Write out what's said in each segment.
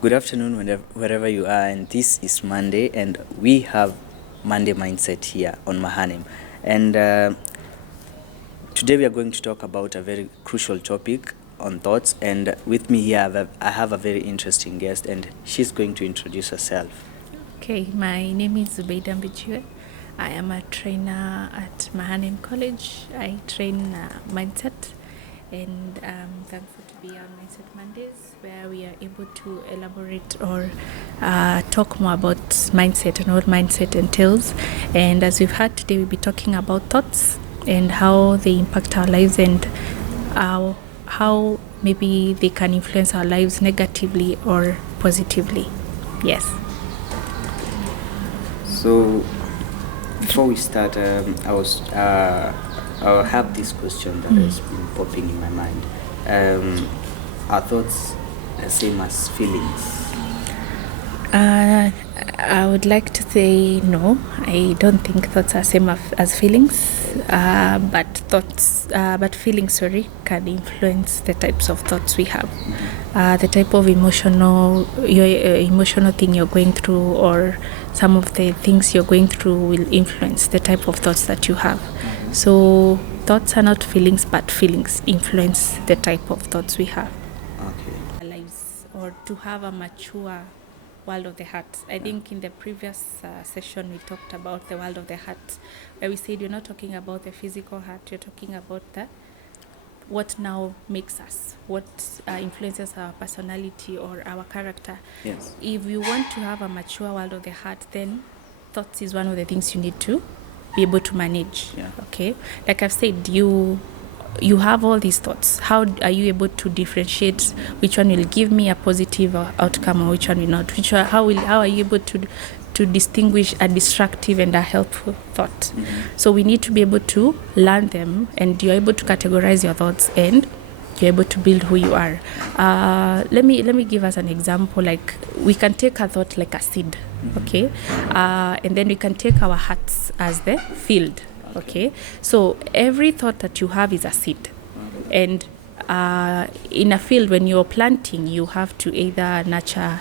Good afternoon, wherever you are, and this is Monday, and we have Monday Mindset here on Mahanaim. And today we are going to talk about a very crucial topic on thoughts, and with me here I have a very interesting guest, and she's going to introduce herself. Okay, my name is Zubeida Mbichiwe. I am a trainer at Mahanaim College. I train mindset, and I'm thankful to be on Mindset Mondays, where we are able to elaborate or talk more about mindset and what mindset entails. And as we've heard today, we'll be talking about thoughts and how they impact our lives and how maybe they can influence our lives negatively or positively. Yes. So before we start, I'll have this question that has been popping in my mind. Are thoughts the same as feelings? I would like to say no. I don't think thoughts are same as feelings. But feelings, can influence the types of thoughts we have. The type of emotional thing you're going through, or some of the things you're going through, will influence the type of thoughts that you have. So thoughts are not feelings, but feelings influence the type of thoughts we have. Okay. Lives, or to have a mature world of the heart. I think in the previous session we talked about the world of the heart, where we said you're not talking about the physical heart, you're talking about what now makes us, what influences our personality or our character. Yes. If you want to have a mature world of the heart, then thoughts is one of the things you need to be able to manage. Yeah. Okay, like I've said, you have all these thoughts. How are you able to differentiate which one will give me a positive outcome or which one will not? How are you able to distinguish a destructive and a helpful thought? So we need to be able to learn them, and you're able to categorize your thoughts, and you're able to build who you are. Let me give us an example. Like, we can take a thought like a seed, okay, and then we can take our hearts as the field. Okay, so every thought that you have is a seed, and in a field, when you're planting, you have to nurture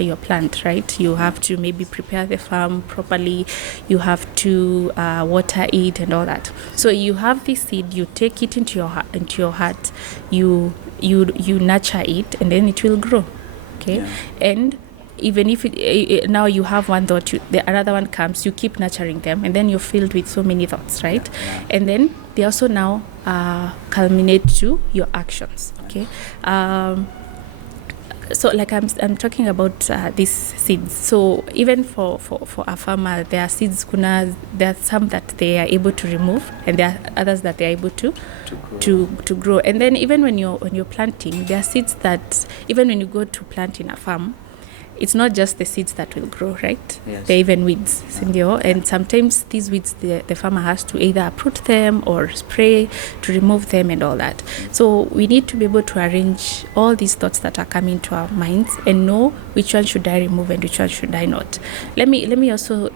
your plant, right? You have to maybe prepare the farm properly, you have to water it and all that. So you have this seed, you take it into your heart, you nurture it, and then it will grow. Okay, yeah. And even if now you have one thought, another one comes, you keep nurturing them, and then you're filled with so many thoughts, right? Yeah. And then they also now culminate to your actions. Okay, so like I'm talking about these seeds. So even for a farmer, there are seeds. There are some that they are able to remove, and there are others that they are able to grow. And then even when you're planting, there are seeds that even when you go to plant in a farm, it's not just the seeds that will grow, right? Yes. They're even weeds, and sometimes these weeds, the farmer has to either uproot them or spray to remove them and all that. So we need to be able to arrange all these thoughts that are coming to our minds and know which one should I remove and which one should I not. Let me also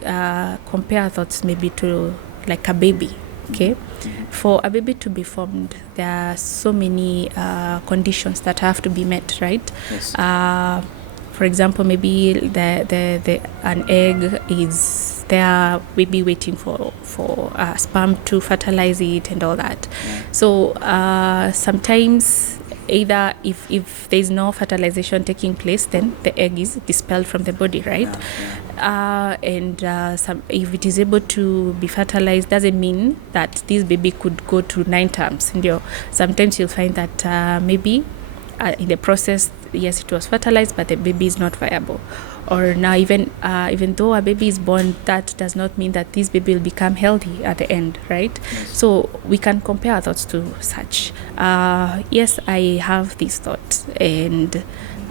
compare thoughts maybe to like a baby. Okay, for a baby to be formed, there are so many conditions that have to be met, right? Yes. For example, maybe an egg is there, maybe waiting for sperm to fertilize it and all that. Yeah. So sometimes, either if there's no fertilization taking place, then the egg is dispelled from the body, right? Yeah. If it is able to be fertilized, doesn't mean that this baby could go to 9 terms. Sometimes you'll find that maybe in the process, yes, it was fertilized, but the baby is not viable. Or now even though a baby is born, that does not mean that this baby will become healthy at the end, right? Yes. So we can compare our thoughts to such. Yes, I have these thoughts, and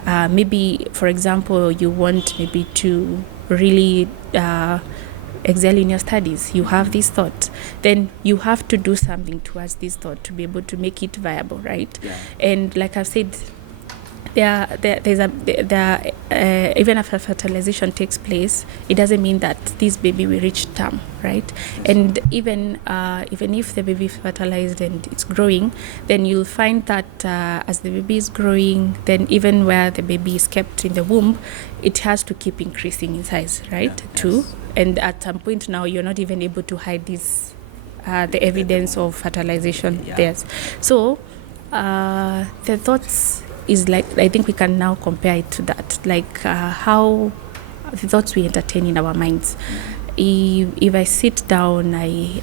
maybe, for example, you want maybe to really excel in your studies. You have this thought, then you have to do something towards this thought to be able to make it viable, right? Yeah. And like I've said, even after fertilization takes place, it doesn't mean that this baby will reach term, right? Yes. And even if the baby is fertilized and it's growing, then you'll find that as the baby is growing, then even where the baby is kept in the womb, it has to keep increasing in size, right? Yeah, Too. yes. And at some point now, you're not even able to hide this, the evidence of fertilization. Yeah. Yes. So the thoughts is like, I think we can now compare it to that, like how the thoughts we entertain in our minds. If I sit down, I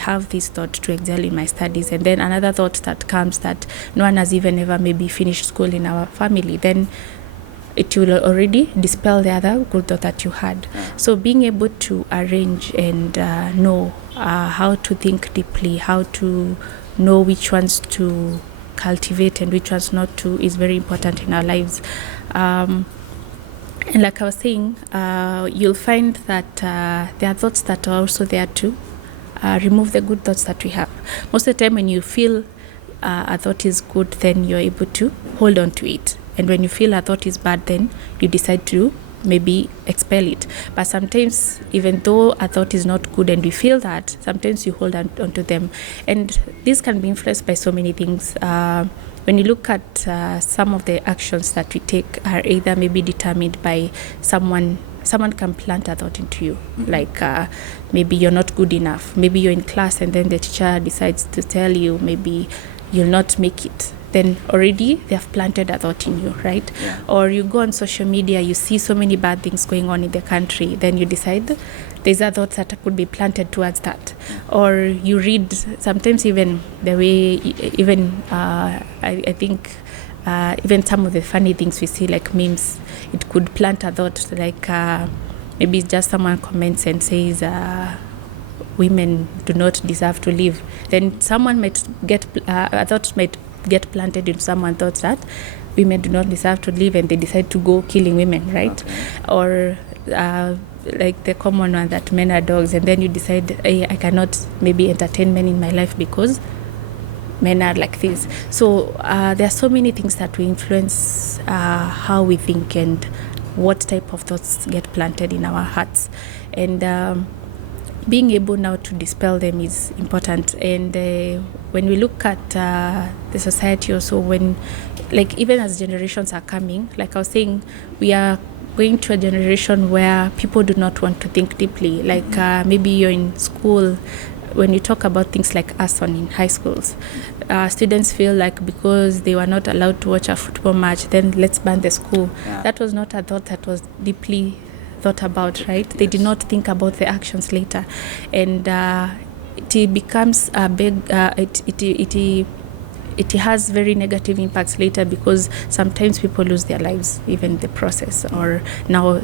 have this thought to excel in my studies, and then another thought that comes that no one has even ever maybe finished school in our family, then it will already dispel the other good thought that you had. So being able to arrange and know how to think deeply, how to know which ones to cultivate and which ones not to is very important in our lives. And like I was saying, you'll find that there are thoughts that are also there to remove the good thoughts that we have. Most of the time when you feel a thought is good, then you're able to hold on to it. And when you feel a thought is bad, then you decide to maybe expel it. But sometimes, even though a thought is not good and you feel that, sometimes you hold on to them. And this can be influenced by so many things. When you look at some of the actions that we take are either maybe determined by someone can plant a thought into you, like maybe you're not good enough. Maybe you're in class and then the teacher decides to tell you maybe you'll not make it. Then already they have planted a thought in you, right? Yeah. Or you go on social media, you see so many bad things going on in the country, then you decide there's a thought that could be planted towards that. Or you read, sometimes even the way, even I think even some of the funny things we see, like memes, it could plant a thought, like maybe just someone comments and says, women do not deserve to live. Then someone might get, a thought might get planted in someone thought that women do not deserve to live, and they decide to go killing women, right? Okay. Or like the common one that men are dogs, and then you decide, hey, I cannot maybe entertain men in my life because men are like this. So there are so many things that will influence how we think and what type of thoughts get planted in our hearts. And being able now to dispel them is important. And when we look at the society also, when, like, even as generations are coming, like I was saying, we are going to a generation where people do not want to think deeply. Like maybe you're in school, when you talk about things like arson in high schools, students feel like because they were not allowed to watch a football match, then let's ban the school. Yeah. That was not a thought that was deeply thought about, right? Yes. They did not think about the actions later, and it becomes a big it has very negative impacts later, because sometimes people lose their lives even in the process. Or now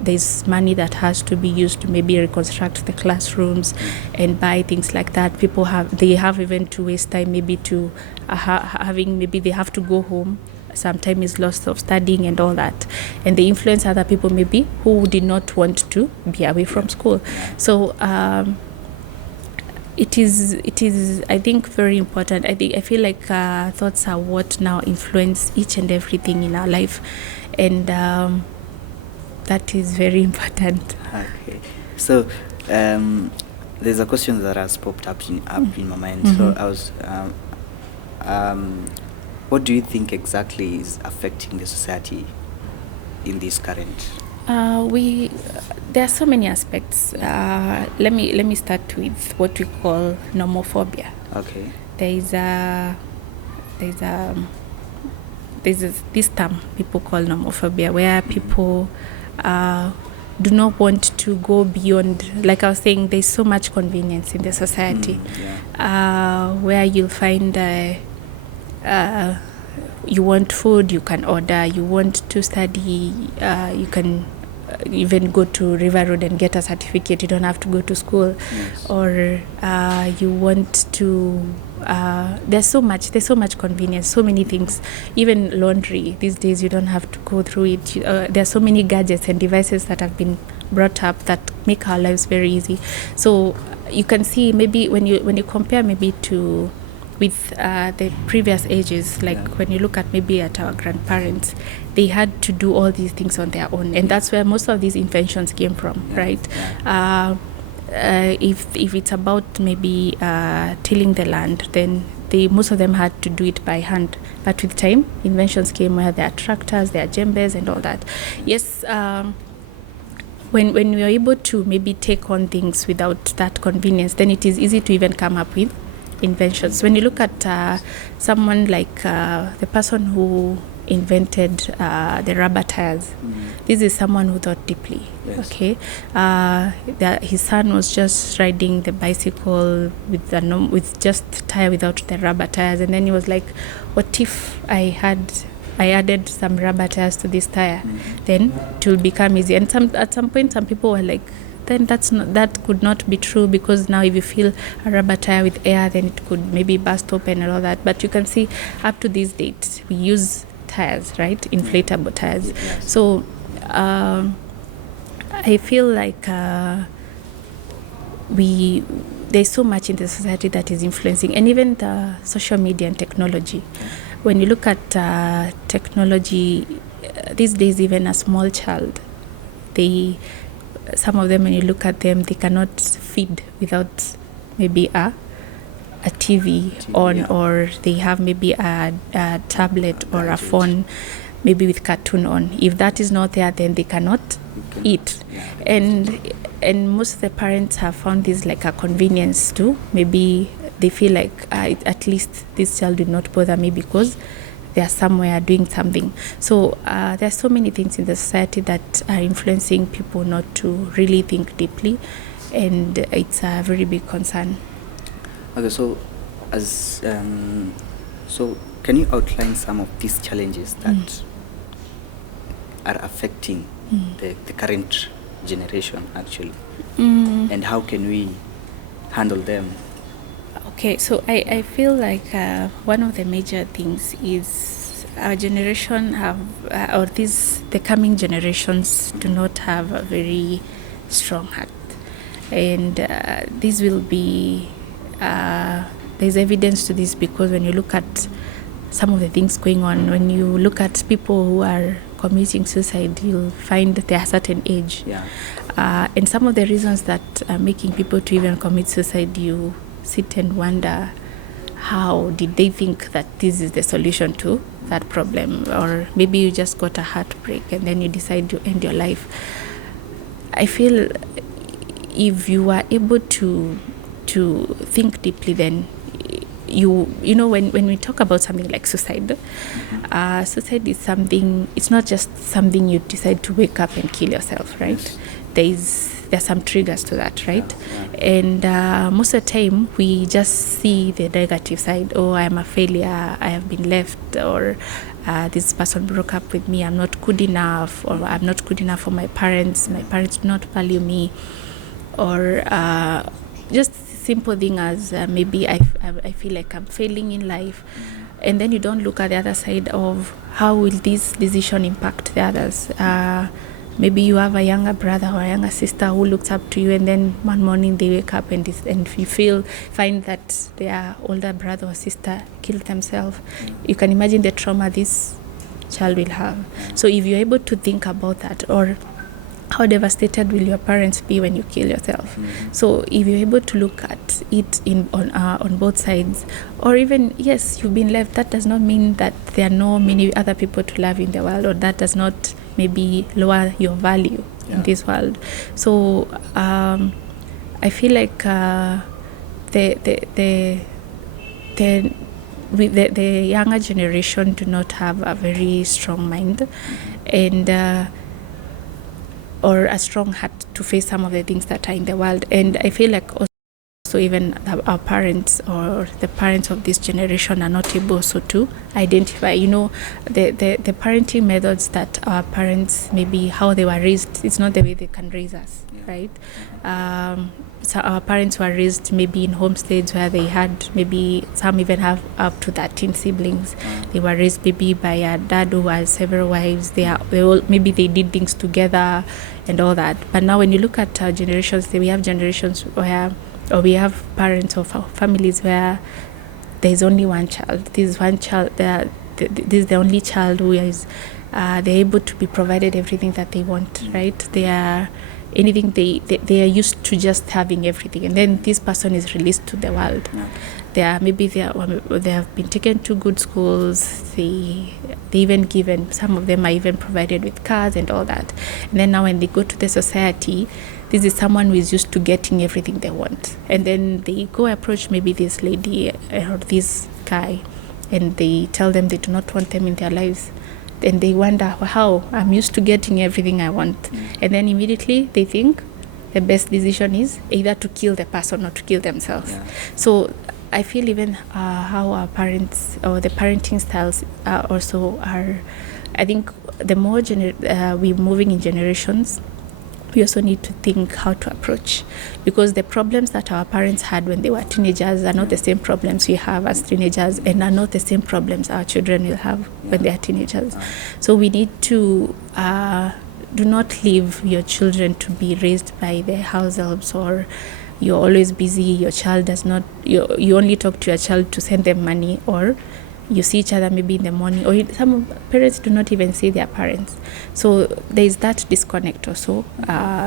there's money that has to be used to maybe reconstruct the classrooms and buy things like that. People have even to waste time maybe to having, maybe they have to go home. Sometimes is loss of studying and all that, and they influence other people maybe who did not want to be away from school. So it is I think very important. I feel like thoughts are what now influence each and everything in our life, and that is very important. Okay, so there's a question that has popped up in my mind. So I was what do you think exactly is affecting the society in this current? There are so many aspects. Let me start with what we call nomophobia. Okay. There's this term people call nomophobia, where people do not want to go beyond. Like I was saying, there's so much convenience in the society, where you'll find you want food, you can order. You want to study, you can even go to River Road and get a certificate. You don't have to go to school. Yes. Or you want to there's so much convenience, so many things. Even laundry these days, you don't have to go through it. There are so many gadgets and devices that have been brought up that make our lives very easy. So you can see, maybe when you compare maybe to with the previous ages, like when you look at maybe at our grandparents, they had to do all these things on their own, and that's where most of these inventions came from, right? If it's about maybe tilling the land, then most of them had to do it by hand. But with time, inventions came where there are tractors, there are djembes and all that. Yes, when we are able to maybe take on things without that convenience, then it is easy to even come up with inventions. When you look at someone like the person who invented the rubber tires, this is someone who thought deeply. Okay, his son was just riding the bicycle with just tire without the rubber tires, and then he was like, what if I added some rubber tires to this tire, then it will become easy. And at some point some people were like, then that could not be true, because now if you fill a rubber tire with air, then it could maybe burst open and all that. But you can see up to this date we use tires, right? Inflatable tires. Yes. So I feel like there's so much in the society that is influencing, and even the social media and technology. When you look at technology these days, even a small child, some of them, when you look at them, they cannot feed without maybe a TV on, or they have maybe a tablet or a phone, maybe with cartoon on. If that is not there, then they cannot eat. And most of the parents have found this like a convenience too. Maybe they feel like at least this child will not bother me because they are somewhere doing something. So there are so many things in the society that are influencing people not to really think deeply, and it's a very big concern. Okay, so so can you outline some of these challenges that are affecting the current generation actually, and how can we handle them? Okay, so I feel like one of the major things is our generation the coming generations do not have a very strong heart, and this will be there's evidence to this, because when you look at some of the things going on, when you look at people who are committing suicide, you'll find that they are a certain age, and some of the reasons that are making people to even commit suicide, you sit and wonder, how did they think that this is the solution to that problem? Or maybe you just got a heartbreak and then you decide to end your life. I feel if you are able to think deeply, then you know when we talk about something like suicide, suicide is something, it's not just something you decide to wake up and kill yourself, right? There's some triggers to that, right? And most of the time we just see the negative side. Oh, I am a failure, I have been left, or this person broke up with me, I'm not good enough, or I'm not good enough for my parents do not value me, or just simple thing as maybe I feel like I'm failing in life. And then you don't look at the other side of how will this decision impact the others. Maybe you have a younger brother or a younger sister who looks up to you, and then one morning they wake up and you find that their older brother or sister killed themselves. You can imagine the trauma this child will have. So if you're able to think about that, or how devastated will your parents be when you kill yourself? So if you're able to look at it on both sides, or even, yes, you've been left, that does not mean that there are no many other people to love in the world, or that does not maybe lower your value in this world. So I feel like the younger generation do not have a very strong mind, and or a strong heart to face some of the things that are in the world. And I feel like also even our parents or the parents of this generation are not able also to identify, the parenting methods that our parents, maybe how they were raised, it's not the way they can raise us, right? So our parents were raised maybe in homesteads where they had, maybe some even have up to 13 siblings. They were raised maybe by a dad who has several wives. Maybe they did things together and all that. But now when you look at our generations, we have generations where, or we have parents or families where there's only one child. This one child, this is the only child who is they're able to be provided everything that they want, right? They are anything they are used to just having everything, and then this person is released to the world. They have been taken to good schools. They even given, some of them are even provided with cars and all that. And then now when they go to the society, this is someone who is used to getting everything they want, and then they go approach maybe this lady or this guy, and they tell them they do not want them in their lives. And they wonder, how I'm used to getting everything I want. And then immediately they think the best decision is either to kill the person or to kill themselves. So I feel even how our parents or the parenting styles also are, I think the more we're moving in generations, we also need to think how to approach, because the problems that our parents had when they were teenagers are not the same problems we have as teenagers, and are not the same problems our children will have when they are teenagers. So we need to do not leave your children to be raised by their house helps, or you're always busy, your child does not, you only talk to your child to send them money, or you see each other maybe in the morning, or some parents do not even see their parents. So there is that disconnect also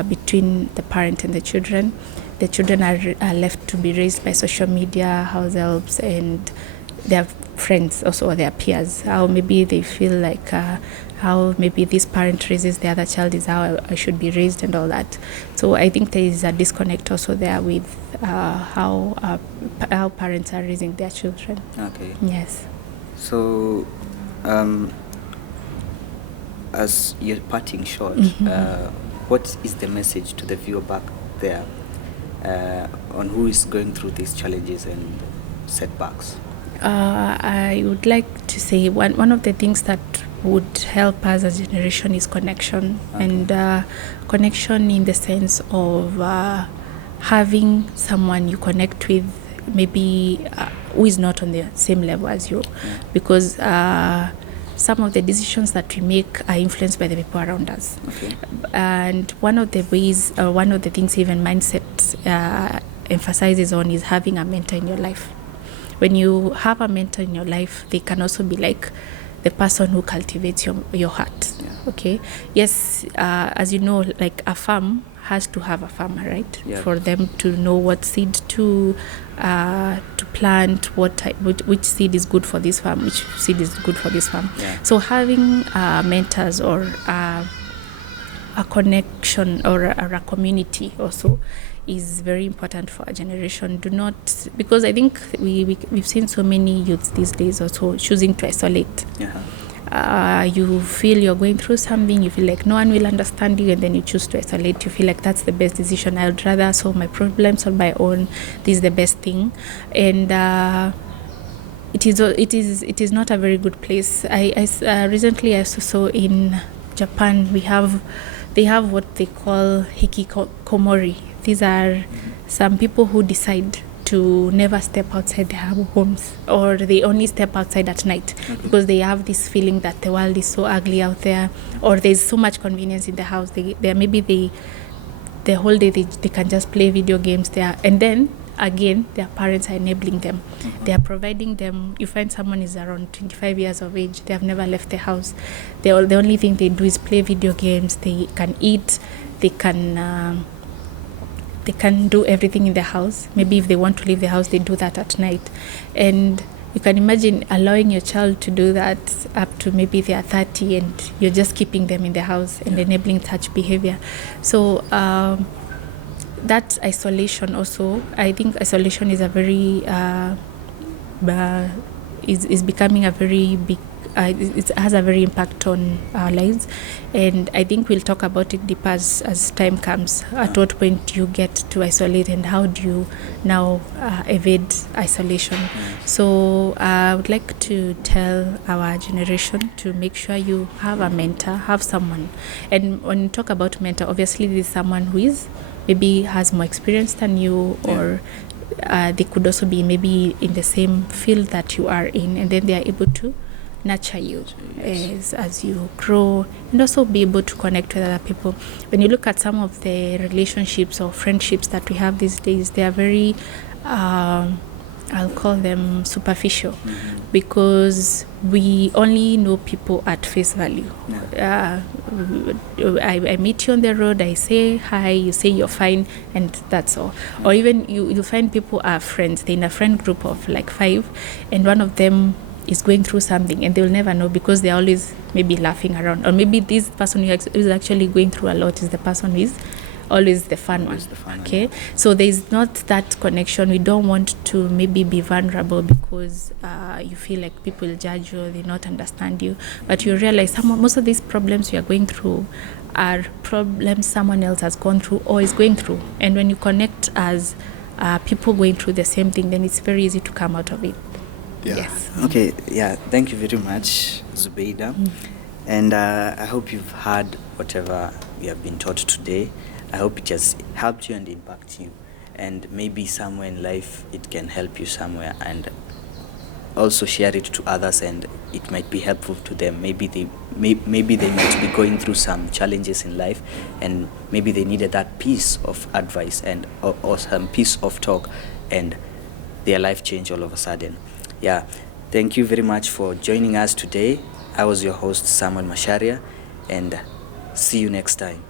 between the parent and the children. The children are left to be raised by social media, house helps, and their friends also, or their peers. How maybe they feel like how maybe this parent raises the other child is how I should be raised and all that. So I think there is a disconnect also there with how parents are raising their children. Okay. Yes. So, as you're parting short, what is the message to the viewer back there on who is going through these challenges and setbacks? I would like to say one of the things that would help us as a generation is connection. And connection in the sense of having someone you connect with, maybe who is not on the same level as you, because some of the decisions that we make are influenced by the people around us. And one of the ways, one of the things even mindset emphasizes on is having a mentor in your life. When you have a mentor in your life, they can also be like the person who cultivates your heart. Okay. Yes, as you know, like a farm has to have a farmer, right? For them to know what seed to plant, which seed is good for this farm, which seed is good for this farm. So having mentors or a connection or a community also is very important for our generation. Do not, because I think we've seen so many youths these days also choosing to isolate. You feel you're going through something, you feel like no one will understand you, and then you choose to isolate. You feel like that's the best decision. I would rather solve my problems on my own. This is the best thing. And it is not a very good place. I recently I saw in Japan they have what they call hikikomori. These are some people who decide to never step outside their homes, or they only step outside at night because they have this feeling that the world is so ugly out there, or there's so much convenience in the house. The whole day they can just play video games there, and then again their parents are enabling them. They are providing them. You find someone is around 25 years of age, they have never left the house. The only thing they do is play video games. They can eat, they can do everything in the house. Maybe if they want to leave the house, they do that at night. And you can imagine allowing your child to do that up to maybe they are 30, and you're just keeping them in the house and enabling such behavior. So that isolation also, I think isolation is a very is becoming a very big it has a very impact on our lives, and I think we'll talk about it deeper as time comes. At what point do you get to isolate, and how do you now evade isolation? So I would like to tell our generation to make sure you have a mentor, have someone. And when you talk about mentor, obviously this is someone who is maybe has more experience than you, or they could also be maybe in the same field that you are in, and then they are able to nurture you as you grow, and also be able to connect with other people. When you look at some of the relationships or friendships that we have these days, they are very I'll call them superficial, because we only know people at face value. I meet you on the road, I say hi, you say you're fine, and that's all. Or even you'll find people are friends, they're in a friend group of like 5, and one of them is going through something, and they'll never know because they're always maybe laughing around. Or maybe this person who is actually going through a lot is the person who is always the fun one. Okay, so there's not that connection. We don't want to maybe be vulnerable because you feel like people judge you, they not understand you, but you realize most of these problems you are going through are problems someone else has gone through or is going through, and when you connect as people going through the same thing, then it's very easy to come out of it. Yes. Okay, yeah, thank you very much, Zubeida. And I hope you've heard whatever we have been taught today. I hope it has helped you and impacted you. And maybe somewhere in life it can help you somewhere, and also share it to others, and it might be helpful to them. Maybe they might be going through some challenges in life, and maybe they needed that piece of advice and or some piece of talk, and their life changed all of a sudden. Yeah, thank you very much for joining us today. I was your host, Samuel Masharia, and see you next time.